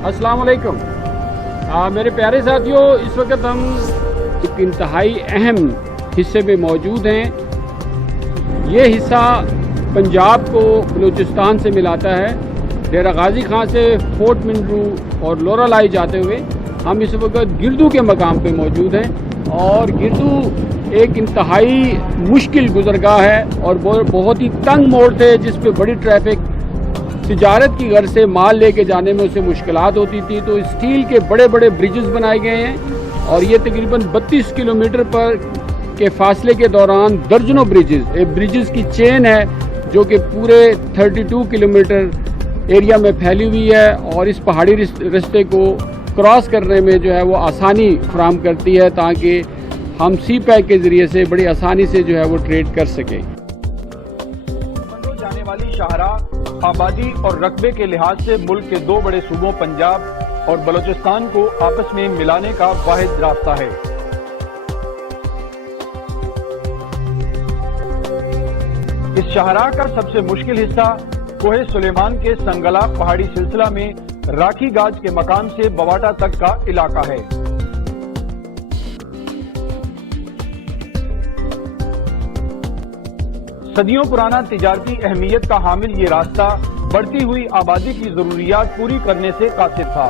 अस्सलाम वालेकुम। मेरे प्यारे साथियों, इस वक्त हम एक इंतहाई अहम हिस्से में मौजूद हैं। ये हिस्सा पंजाब को बलूचिस्तान से मिलाता है। डेरा गाजी खां से फोर्ट मिनरू और लोरालाई जाते हुए हम इस वक्त गिरदू के मकाम पे मौजूद हैं और गिरदू एक इंतहाई मुश्किल गुजरगाह है और बहुत ही तंग मोड़ थे जिस पे बड़ी ट्रैफिक तिजारत की गर्ज से माल लेके जाने में उसे मुश्किलात होती थी। तो स्टील के बड़े बड़े ब्रिजेस बनाए गए हैं और ये तकरीबन 32 किलोमीटर पर के फासले के दौरान दर्जनों ब्रिजेस की चेन है जो कि पूरे 32 किलोमीटर एरिया में फैली हुई है और इस पहाड़ी रास्ते को क्रॉस करने में जो है वो आसानी फराहम करती है ताकि हम सी पैक के जरिए से बड़ी आसानी से जो है वो ट्रेड कर सकें। जाने वाली शाहराह आबादी और रकबे के लिहाज से मुल्क के दो बड़े सूबों पंजाब और बलूचिस्तान को आपस में मिलाने का वाहिद रास्ता है। इस शाहराह का सबसे मुश्किल हिस्सा कोहे सुलेमान के संगला पहाड़ी सिलसिला में राखी गाज के मकाम से बवाटा तक का इलाका है। सदियों पुराना तिजारती अहमियत का हामिल ये रास्ता बढ़ती हुई आबादी की जरूरियात पूरी करने से कासिर था।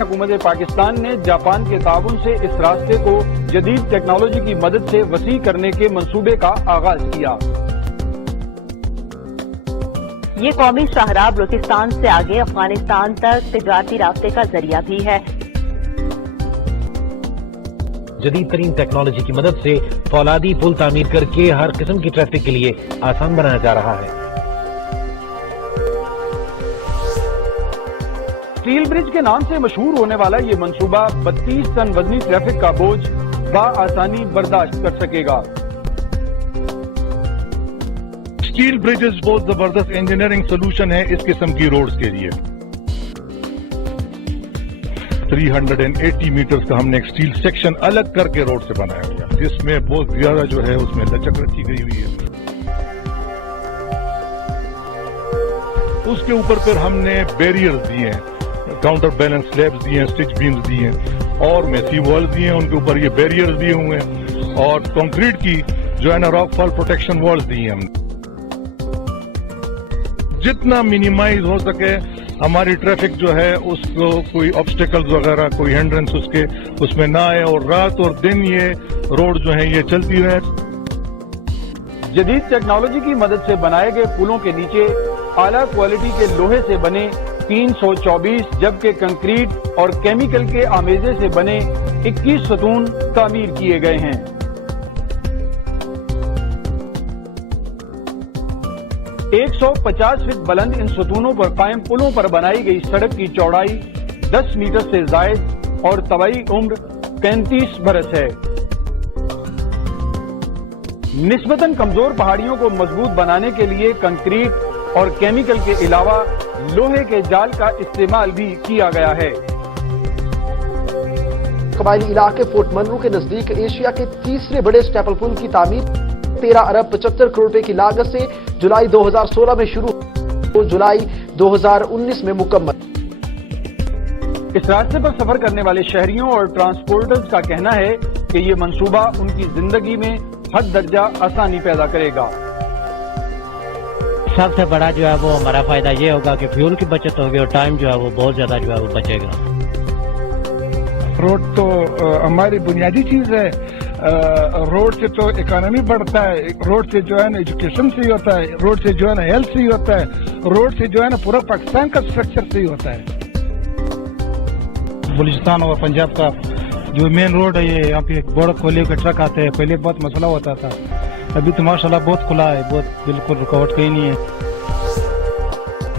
हुकूमत पाकिस्तान ने जापान के ताउन से इस रास्ते को जदीद टेक्नोलॉजी की मदद से वसी करने के मंसूबे का आगाज किया। ये कौमी शाहराह बलूचिस्तान से आगे अफगानिस्तान तक तिजारती रास्ते का जरिया भी है। जदीद तरीन टेक्नोलॉजी की मदद से फौलादी पुल तामीर करके हर किस्म की ट्रैफिक के लिए आसान बनाया जा रहा है। स्टील ब्रिज के नाम से मशहूर होने वाला ये मंसूबा 32 टन वजनी ट्रैफिक का बोझ बआसानी बर्दाश्त कर सकेगा। स्टील ब्रिजेस बहुत जबरदस्त इंजीनियरिंग सोल्यूशन है इस किस्म की रोड्स के लिए। 380 मीटर्स का हमने एक स्टील सेक्शन अलग करके रोड से बनाया गया जिसमें बहुत ज्यादा जो है उसमें लचक रखी गई हुई है। उसके ऊपर फिर हमने बैरियर्स दिए हैं, काउंटर बैलेंस स्लैब्स दिए हैं, स्टिच बीम्स दिए हैं और मेसी वॉल्स दिए हैं, उनके ऊपर ये बैरियर्स दिए हुए हैं और कंक्रीट की जो है ना रॉक फॉल प्रोटेक्शन वॉल्स दी हैं हमने। जितना मिनिमाइज हो सके हमारी ट्रैफिक जो है उसको कोई ऑब्स्टिकल्स वगैरह कोई हिंड्रेंस उसमें ना आए और रात और दिन ये रोड जो है ये चलती रहे। जदीद टेक्नोलॉजी की मदद से बनाए गए पुलों के नीचे आला क्वालिटी के लोहे से बने 324 जबकि कंक्रीट और केमिकल के आमेजे से बने 21 सतून तामीर किए गए हैं। एक 150 फीट बुलंद इन सतूनों पर कायम पुलों पर बनाई गई सड़क की चौड़ाई 10 मीटर से जायद और तबाई उम्र 35 बरस है। निस्बतन कमजोर पहाड़ियों को मजबूत बनाने के लिए कंक्रीट और केमिकल के अलावा लोहे के जाल का इस्तेमाल भी किया गया है। कबायली इलाके फोर्ट मनरू के नजदीक एशिया के तीसरे बड़े स्टेपल पुल की तामीर 13 अरब 75 करोड़ रुपए की लागत से जुलाई 2016 में शुरू और जुलाई 2019 में मुकम्मल। इस रास्ते पर सफर करने वाले शहरियों और ट्रांसपोर्टर्स का कहना है कि ये मंसूबा उनकी जिंदगी में हद दर्जा आसानी पैदा करेगा। सबसे बड़ा जो है वो हमारा फायदा ये होगा कि फ्यूल की बचत होगी और टाइम जो है वो बहुत ज्यादा जो है वो बचेगा। रोड तो हमारी बुनियादी चीज है। रोड से तो इकोनॉमी बढ़ता है, रोड से जो है ना एजुकेशन से ही होता है, रोड से जो है ना हेल्थ से ही होता है, रोड से जो है ना पूरा पाकिस्तान का स्ट्रक्चर से ही होता है। बलूचिस्तान और पंजाब का जो मेन रोड है ये यहाँ पे बड़े कोयले के ट्रक आते हैं। पहले बहुत मसला होता था, अभी तो माशाल्लाह बहुत खुला है, बहुत बिल्कुल रुकावट कहीं नहीं है।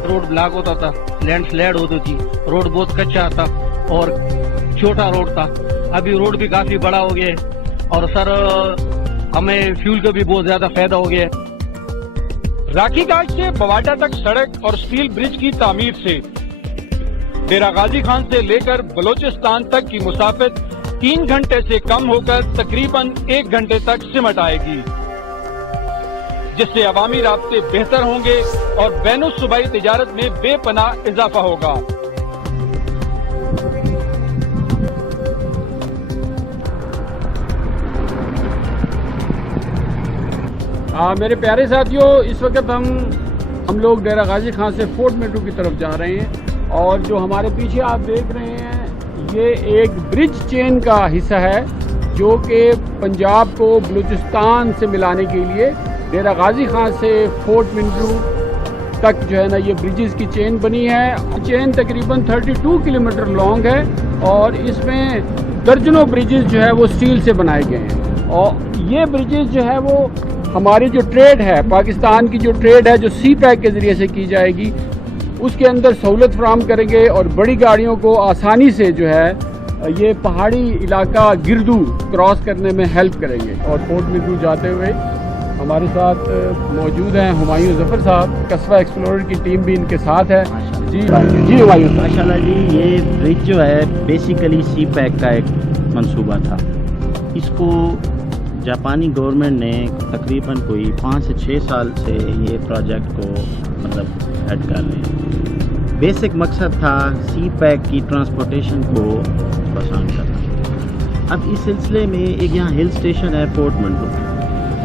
रोड ब्लॉक होता था, लैंडस्लाइड होती थी, रोड बहुत कच्चा था और छोटा रोड था। अभी रोड भी काफी बड़ा हो गया है और सर हमें फ्यूल का भी बहुत ज्यादा फायदा हो गया है। राखी गाज से बवाटा तक सड़क और स्टील ब्रिज की तामीर से डेरा गाजी खान से लेकर बलूचिस्तान तक की मुसाफत 3 घंटे से कम होकर तकरीबन 1 घंटे तक सिमट आएगी। جس سے عوامی رابطے بہتر ہوں گے اور بین الصوبائی تجارت میں بے پناہ اضافہ ہوگا۔ میرے پیارے ساتھیوں، اس وقت ہم لوگ ڈیرہ غازی خان سے فورٹ منرو کی طرف جا رہے ہیں، اور جو ہمارے پیچھے آپ دیکھ رہے ہیں یہ ایک برج چین کا حصہ ہے جو کہ پنجاب کو بلوچستان سے ملانے کے لیے ڈیرہ غازی خان سے فورٹ منرو تک جو ہے نا یہ بریجز کی چین بنی ہے۔ چین تقریباً 32 کلومیٹر لانگ ہے اور اس میں درجنوں بریجز جو ہے وہ اسٹیل سے بنائے گئے ہیں، اور یہ بریجز جو ہے وہ ہماری جو ٹریڈ ہے، پاکستان کی جو ٹریڈ ہے جو سی پیک کے ذریعے سے کی جائے گی، اس کے اندر سہولت فراہم کریں گے اور بڑی گاڑیوں کو آسانی سے جو ہے یہ پہاڑی علاقہ گردو کراس کرنے میں ہیلپ کریں گے۔ اور فورٹ منرو جاتے ہوئے ہمارے ساتھ موجود ہیں ہمایوں ظفر صاحب، قصبہ ایکسپلورر کی ٹیم بھی ان کے ساتھ ہے۔ جی ہمایوں صاحب۔ ماشاءاللہ جی، یہ برج جو ہے بیسیکلی سی پیک کا ایک منصوبہ تھا۔ اس کو جاپانی گورنمنٹ نے تقریباً کوئی 5 سے 6 سال سے یہ پروجیکٹ کو ہیڈ کر رہے ہیں۔ بیسک مقصد تھا سی پیک کی ٹرانسپورٹیشن کو آسان کرنا۔ اب اس سلسلے میں ایک یہاں ہل اسٹیشن ہے فورٹ منرو،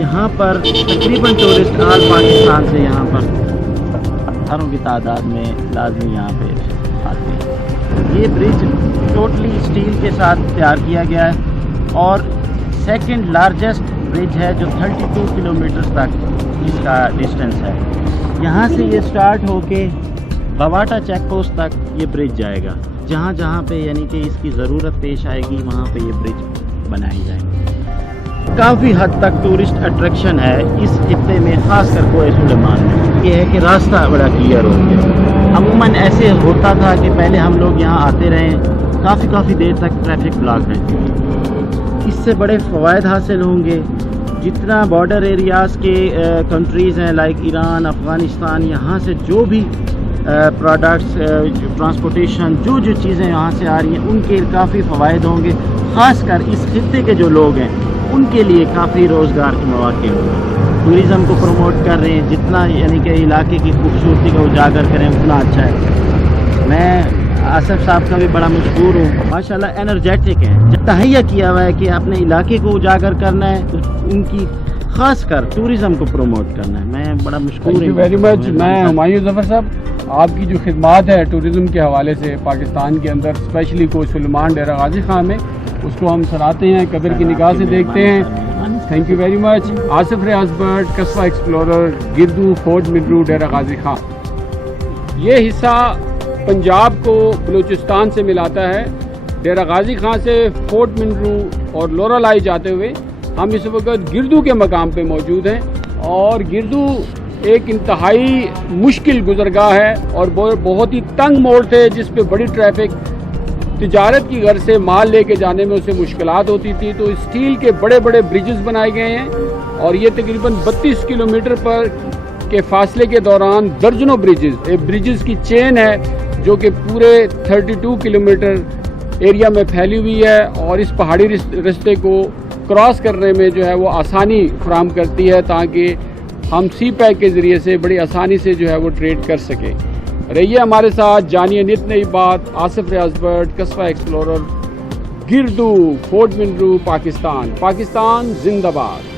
یہاں پر تقریباً ٹورسٹ آل پاکستان سے یہاں پر ہزاروں کی تعداد میں لازمی یہاں پہ آتے ہیں۔ یہ برج ٹوٹلی اسٹیل کے ساتھ تیار کیا گیا ہے اور سیکنڈ لارجسٹ برج ہے جو 32 کلومیٹر تک اس کا ڈسٹینس ہے۔ یہاں سے یہ سٹارٹ ہو کے بواٹا چیک پوسٹ تک یہ برج جائے گا، جہاں جہاں پہ یعنی کہ اس کی ضرورت پیش آئے گی وہاں پہ یہ برج بنائی جائیں گے۔ کافی حد تک ٹورسٹ اٹریکشن ہے اس خطے میں، خاص کر کوہ سلیمان میں۔ یہ ہے کہ راستہ بڑا کلیئر ہو گیا۔ عموماً ایسے ہوتا تھا کہ پہلے ہم لوگ یہاں آتے رہے، کافی دیر تک ٹریفک بلاک رہتی تھی۔ اس سے بڑے فوائد حاصل ہوں گے۔ جتنا بارڈر ایریاز کے کنٹریز ہیں لائک ایران، افغانستان، یہاں سے جو بھی پروڈکٹس ٹرانسپورٹیشن جو چیزیں یہاں سے آ رہی ہیں ان کے کافی فوائد ہوں گے۔ خاص کر اس خطے کے جو لوگ ہیں ان کے لیے کافی روزگار کے مواقع ہوں گے۔ ٹوریزم کو پروموٹ کر رہے ہیں، جتنا یعنی کہ علاقے کی خوبصورتی کو اجاگر کریں اتنا اچھا ہے۔ میں آصف صاحب کا بھی بڑا مشکور ہوں، ماشاءاللہ انرجیٹک ہیں، تہیہ کیا ہوا ہے کہ اپنے علاقے کو اجاگر کرنا ہے، ان کی خاص کر ٹوریزم کو پروموٹ کرنا ہے۔ میں بڑا مشکور ہوں۔ تھینک یو ویری مچ۔ میں ہمایوں ظفر صاحب، آپ کی جو خدمات ہے ٹوریزم کے حوالے سے پاکستان کے اندر اسپیشلی کوہ سلیمان ڈیرہ غازی خان میں، اس کو ہم سراہتے ہیں، قدر کی نگاہ سے دیکھتے ہیں۔ Thank you very much. Asif Riaz Butt, قصبہ ایکسپلورر، گردو، فورٹ منرو، ڈیرہ غازی خان۔ یہ حصہ پنجاب کو بلوچستان سے ملاتا ہے۔ ڈیرہ غازی خان سے فورٹ منرو اور لورا لائی جاتے ہوئے ہم اس وقت گردو کے مقام پہ موجود ہیں، اور گردو ایک انتہائی مشکل گزرگاہ ہے اور بہت ہی تنگ موڑ تھے جس پہ بڑی ٹریفک تجارت کی غرض سے مال لے کے جانے میں اسے مشکلات ہوتی تھی، تو اسٹیل کے بڑے بڑے بریجز بنائے گئے ہیں، اور یہ تقریباً 32 کلومیٹر پر کے فاصلے کے دوران درجنوں بریجز کی چین ہے جو کہ پورے 32 کلومیٹر ایریا میں پھیلی ہوئی ہے، اور اس پہاڑی رستے کو کراس کرنے میں جو ہے وہ آسانی فراہم کرتی ہے تاکہ ہم سی پیک کے ذریعے سے بڑی آسانی سے جو ہے وہ ٹریڈ کر سکیں۔ رہیے ہمارے ساتھ، جانیے نت نئی بات۔ آصف ریاض بٹ، قصبہ ایکسپلورر، گردو، فورٹ منرو، پاکستان زندہ باد۔